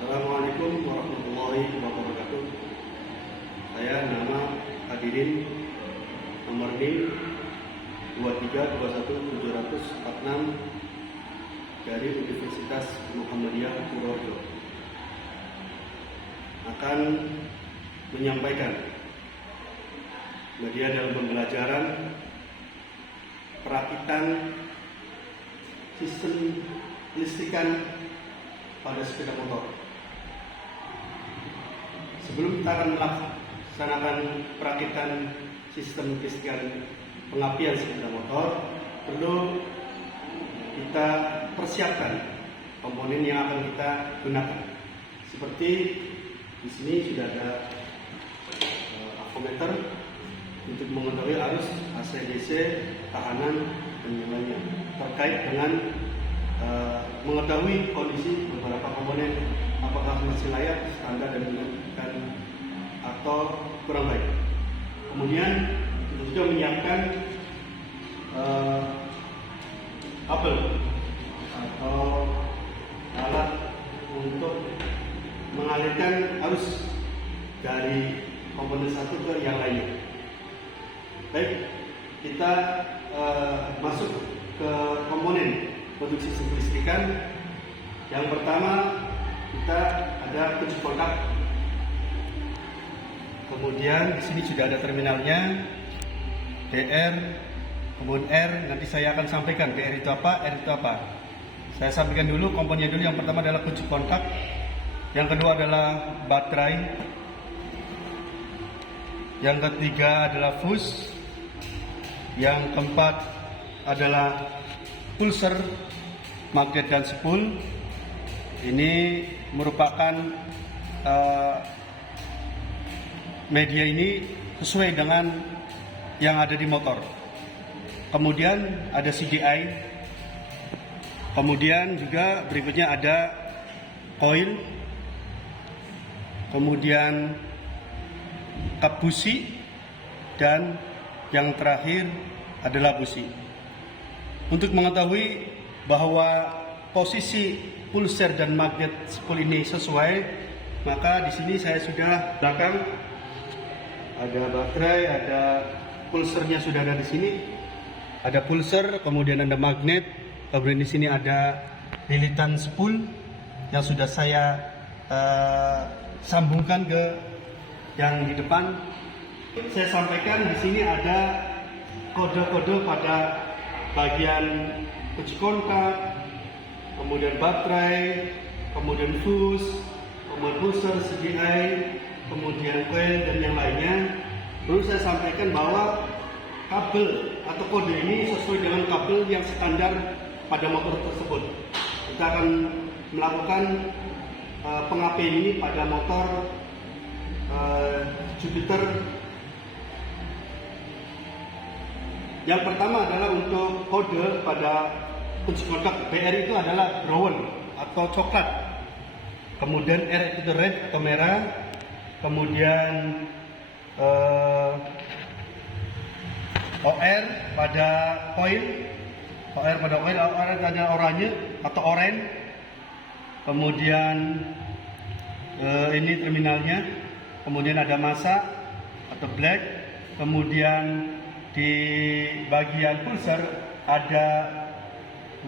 Assalamualaikum warahmatullahi wabarakatuh. Saya nama hadirin nomor NIM 2321746 dari Universitas Muhammadiyah Purworejo akan menyampaikan media dalam pembelajaran perakitan sistem listrikan pada sepeda motor. Sebelum kita akan melaksanakan perakitan sistem listrikan pengapian sepeda motor, perlu kita persiapkan komponen yang akan kita gunakan. Seperti di sini sudah ada avometer untuk mengetahui arus AC DC, tahanan, dan yang lainnya terkait dengan mengetahui kondisi beberapa komponen, apakah masih layak, standar, dan atau kurang baik. Kemudian kita juga menyiapkan kabel atau alat untuk mengalirkan arus dari komponen satu ke yang lainnya. Baik, kita masuk ke komponen produksi sistem listrikan. Yang pertama kita ada kunci kontak. Kemudian di sini sudah ada terminalnya, DR, kemudian R. Nanti saya akan sampaikan DR itu apa, R itu apa. Saya sampaikan dulu komponennya dulu. Yang pertama adalah kunci kontak, yang kedua adalah baterai, yang ketiga adalah fuse, yang keempat adalah pulser, magnet, dan spool. Ini merupakan media ini sesuai dengan yang ada di motor. Kemudian ada CDI. Kemudian juga berikutnya ada coil. Kemudian kap busi, dan yang terakhir adalah busi. Untuk mengetahui bahwa posisi pulser dan magnet spool ini sesuai, maka di sini saya sudah belakang ada baterai, ada pulsernya sudah ada di sini. Ada pulser, kemudian ada magnet, kemudian di sini ada lilitan spool yang sudah saya sambungkan ke yang di depan. Saya sampaikan di sini ada kode-kode pada bagian kunci kontak, kemudian baterai, kemudian fuse, kemudian pulser, CDI, kemudian coil, dan yang lainnya. Perlu saya sampaikan bahwa kabel atau kode ini sesuai dengan kabel yang standar pada motor tersebut. Kita akan melakukan pengapian ini pada motor Jupiter. Yang pertama adalah untuk kode pada kunci kontak. BR itu adalah brown atau coklat, kemudian R itu red atau merah, kemudian OR pada coil, OR ada oranye atau oranye. Kemudian ini terminalnya. Kemudian ada masa atau black. Kemudian di bagian pulser ada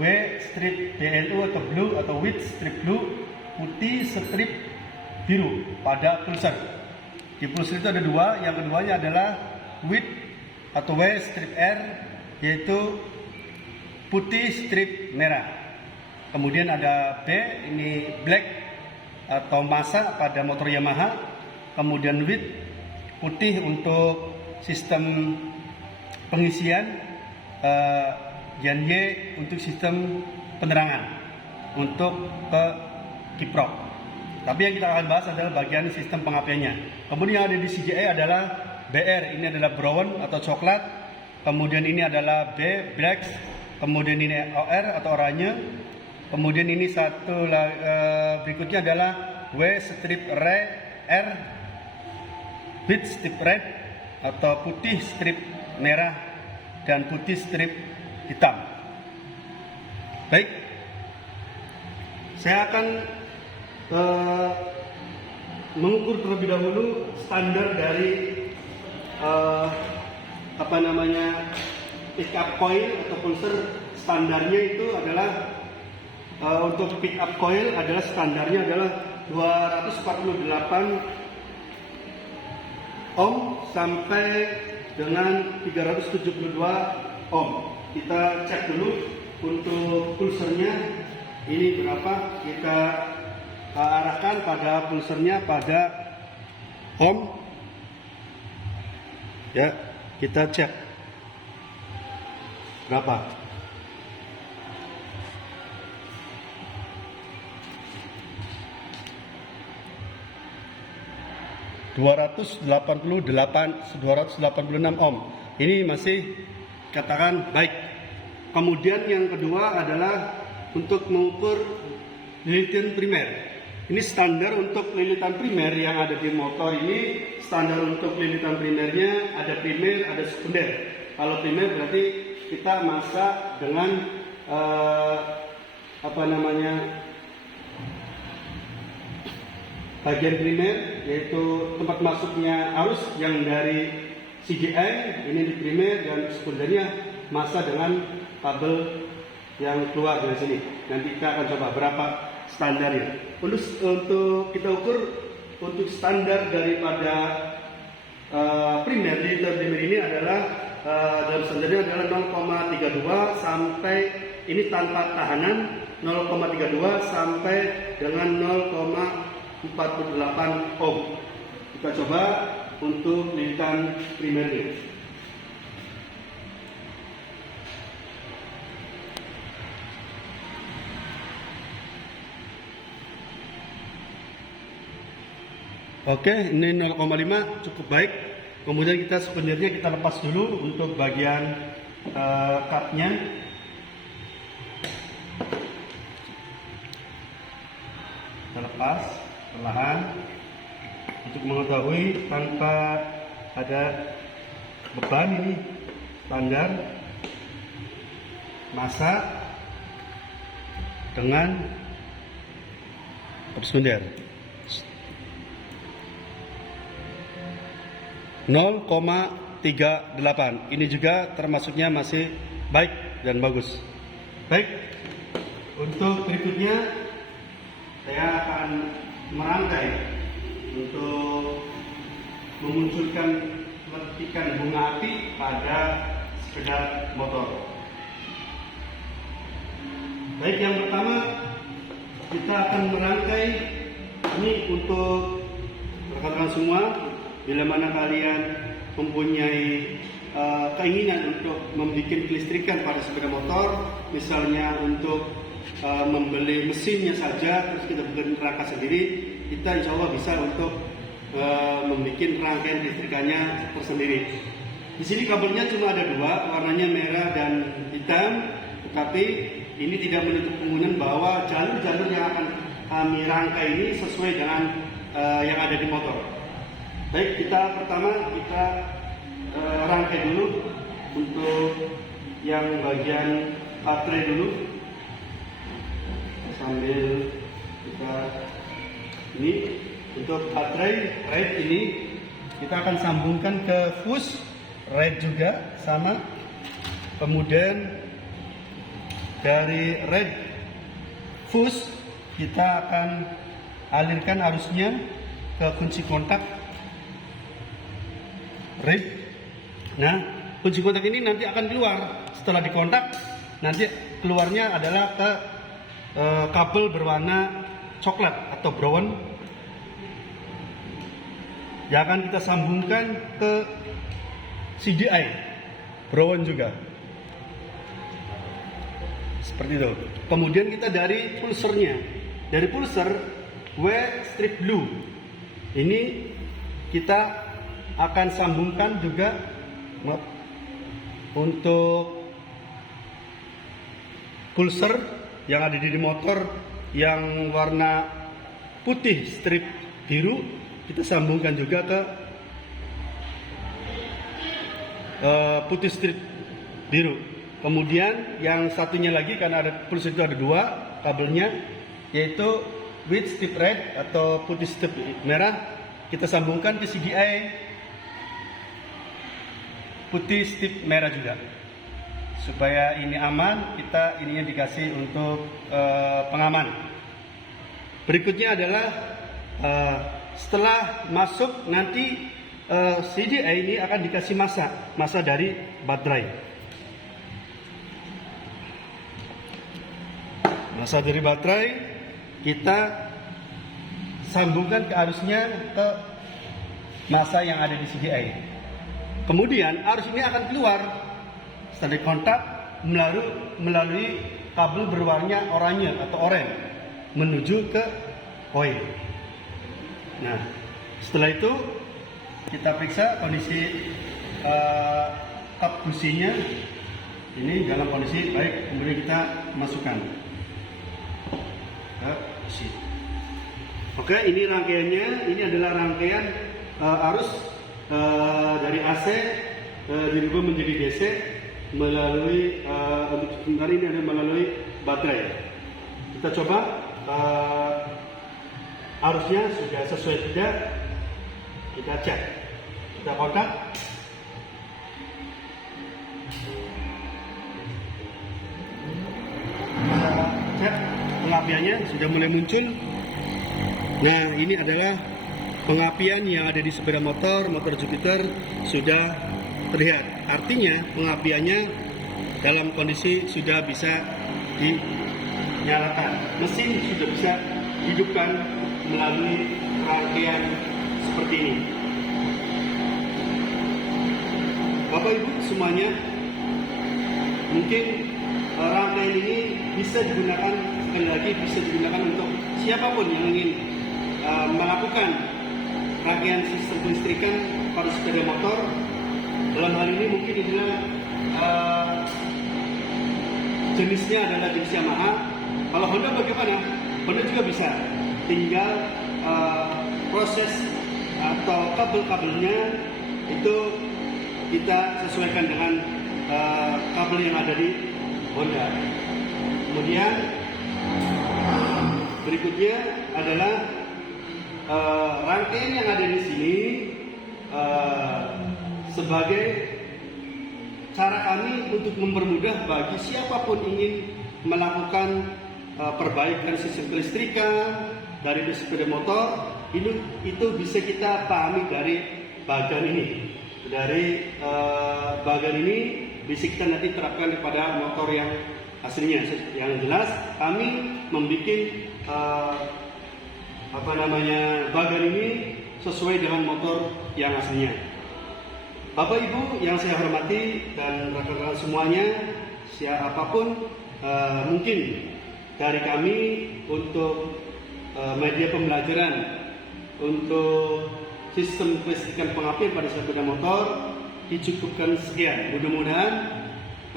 W strip BLU atau blue atau white strip blue, putih strip biru pada pulser. Di pulser itu ada dua. Yang keduanya adalah white atau W strip R, yaitu putih strip merah. Kemudian ada B, ini black atau masa pada motor Yamaha. Kemudian white, putih untuk sistem pengisian, dan Y untuk sistem penerangan untuk ke kiprok. Tapi yang kita akan bahas adalah bagian sistem pengapiannya. Kemudian yang ada di CGI adalah BR, ini adalah brown atau coklat. Kemudian ini adalah B, black. Kemudian ini OR atau oranye. Kemudian ini satu berikutnya adalah W strip R, white strip red atau putih strip merah, dan putih strip hitam. Baik, saya akan eh, mengukur terlebih dahulu standar dari pick up coil atau pulser. Standarnya itu adalah untuk pick up coil adalah standarnya adalah 248 ohm sampai dengan 372 ohm. Kita cek dulu untuk pulsernya ini berapa. Kita arahkan pada pulsernya pada ohm. Ya, kita cek berapa. ...286 ohm. Ini masih katakan baik. Kemudian yang kedua adalah untuk mengukur lilitan primer. Ini standar untuk lilitan primer yang ada di motor ini. Standar untuk lilitan primernya ada primer, ada sekunder. Kalau primer berarti kita masak dengan bagian primer, yaitu tempat masuknya arus yang dari CDI ini di primer, dan sekundernya masa dengan kabel yang keluar dari sini. Nanti kita akan coba berapa standarnya. Untuk kita ukur untuk standar daripada primer, lilitan primer ini adalah dalam standarnya adalah 0,32 sampai ini tanpa tahanan 0,32 sampai dengan 0,48 ohm. Kita coba untuk lilitan primernya. Oke, ini 0,5 cukup baik. Kemudian kita sebenarnya kita lepas dulu untuk bagian cupnya. Kita lepas perlahan untuk mengetahui tanpa ada beban. Ini standar masa dengan sekunder 0,38. Ini juga termasuknya masih baik dan bagus. Baik, untuk berikutnya saya akan merangkai untuk memunculkan letikan bunga api pada sepeda motor. Baik, yang pertama kita akan merangkai ini untuk rekan-rekan semua. Bila mana kalian mempunyai keinginan untuk membuat kelistrikan pada sepeda motor, misalnya untuk membeli mesinnya saja, terus kita bikin rangka sendiri, kita insya Allah bisa untuk membuat rangkaian kelistrikannya tersendiri. Di sini kabelnya cuma ada dua, warnanya merah dan hitam, tetapi ini tidak menutup kemungkinan bahwa jalur-jalur yang akan kami rangkai ini sesuai dengan yang ada di motor. Baik, pertama kita rangkai dulu untuk yang bagian baterai dulu. Sambil kita ini untuk baterai red ini kita akan sambungkan ke fuse red juga sama. Kemudian dari red fuse kita akan alirkan arusnya ke kunci kontak red. Nah, kunci kontak ini nanti akan keluar setelah dikontak. Nanti keluarnya adalah ke kabel berwarna coklat atau brown yang akan kita sambungkan ke CDI brown juga. Seperti itu. Kemudian kita dari pulsernya, dari pulser W strip blue ini kita akan sambungkan juga untuk pulser yang ada di motor yang warna putih strip biru, kita sambungkan juga ke putih strip biru. Kemudian yang satunya lagi, karena ada pulser itu ada dua kabelnya, yaitu with strip red atau putih strip merah, kita sambungkan ke CDI putih strip merah juga. Supaya ini aman, kita ininya dikasih untuk pengaman. Berikutnya adalah setelah masuk nanti CDI ini akan dikasih masa dari baterai. Masa dari baterai kita sambungkan ke arusnya ke masa yang ada di CDI. Kemudian arus ini akan keluar setelah kontak melalui kabel berwarna oranye atau oranye menuju ke koil. Nah, setelah itu kita periksa kondisi kap businya ini dalam kondisi baik, kemudian kita masukkan ke busi. Oke, ini rangkaiannya. Ini adalah rangkaian arus dari AC dirubah menjadi DC melalui untuk sementara ini ada melalui baterai. Kita coba arusnya sudah sesuai tidak, kita cek, kita kontak. Kita cek pengapiannya sudah mulai muncul. Nah, ini adalah pengapian yang ada di sepeda motor Jupiter sudah terlihat. Artinya pengapiannya dalam kondisi sudah bisa dinyalakan. Mesin sudah bisa hidupkan melalui rangkaian seperti ini. Bapak Ibu semuanya, mungkin rangkaian ini bisa digunakan, sekali lagi bisa digunakan untuk siapapun yang ingin melakukan rangkaian sistem kelistrikan pada sepeda motor. Dalam hal ini mungkin adalah jenisnya adalah jenis Yamaha. Kalau Honda bagaimana? Honda juga bisa, tinggal proses atau kabel-kabelnya itu kita sesuaikan dengan kabel yang ada di Honda. Kemudian berikutnya adalah rangkaian yang ada di sini sebagai cara kami untuk mempermudah bagi siapapun ingin melakukan perbaikan sistem kelistrikan dari sepeda motor, itu bisa kita pahami dari bagian ini. Dari bagian ini bisa kita nanti terapkan kepada motor yang aslinya. Yang jelas kami membuat bagian ini sesuai dengan motor yang aslinya. Bapak Ibu yang saya hormati dan rekan-rekan semuanya, siapapun mungkin dari kami untuk media pembelajaran untuk sistem kelistrikan pengapian pada sepeda motor dicukupkan sekian. Mudah-mudahan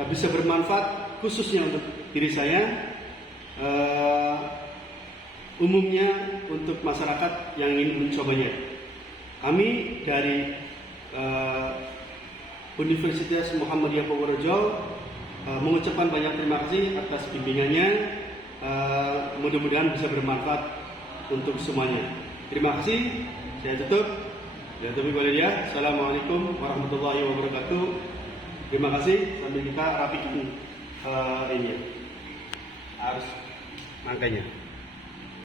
bisa bermanfaat khususnya untuk diri saya, umumnya untuk masyarakat yang ingin mencobanya. Kami dari Universitas Muhammadiyah Purworejo mengucapkan banyak terima kasih atas bimbingannya. Mudah-mudahan bisa bermanfaat untuk semuanya. Terima kasih. Saya tutup. Assalamualaikum warahmatullahi wabarakatuh. Terima kasih. Sambil kita rapikan ini harus rangkainya.